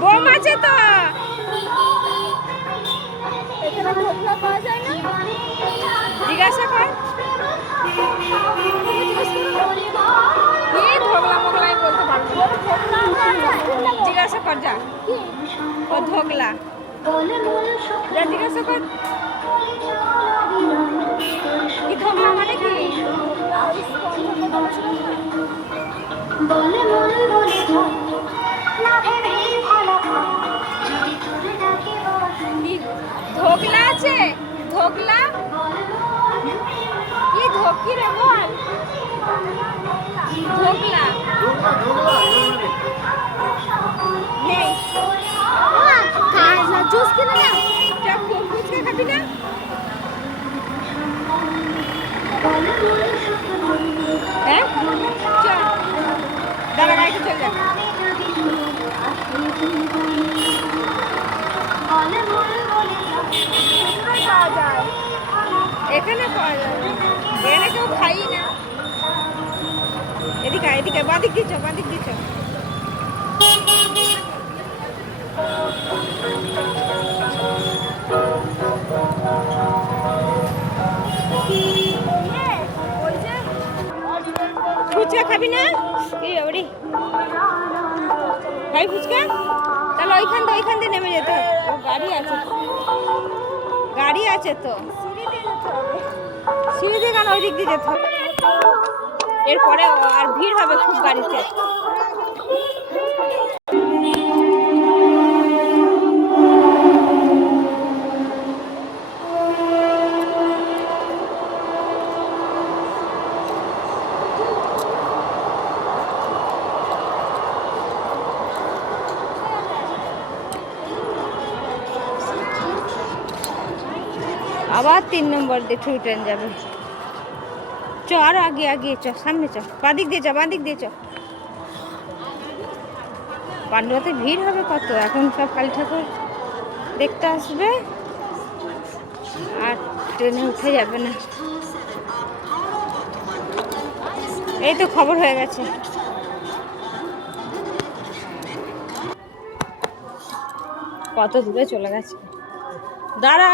Bomb আছে তো। জিজ্ঞাসা কর কি ধোকলা মোগলা আমি বলতে পারবো না। জিজ্ঞাসা কর যা ও ধোকলা যা জিজ্ঞাসা কর কি ধোকলা মানে কি। ধোকলা আছে ধোকলা কি ধোকি রে বল ধোকলা নেই জুস কিনে না যা ফুচকা খাবি না হ্যাঁ চল দাঁড়া গাড়িতে চল যা এখানে পাওয়া যাবে এখানে কেউ খাই না। এদিকে এদিকে বাদিক দিচ্ছ বাদিক দিচ্ছ ফুচকা খাবি না কি ওরে খাই ফুচকা তাহলে ওইখান দিয়ে নেমে যেতে হবে। ও গাড়ি আছে তো সিঁড়ি দিয়ে কেন ওই দিক দিয়ে যেতে হবে। এরপরে আর ভিড় হবে খুব গাড়িতে। আবার 3 নম্বর দিয়ে ট্রেন যাবে। চ আরো আগে চ সামনে চ বাদিক দিয়ে চ পান্ডুয়াতে ভিড় হবে কত এখন সব কালী ঠাকুর দেখতে আসবে আর ট্রেনে উঠে যাবে না। এই তো খবর হয়ে গেছে। কত দূরে চলে গেছে দাঁড়া।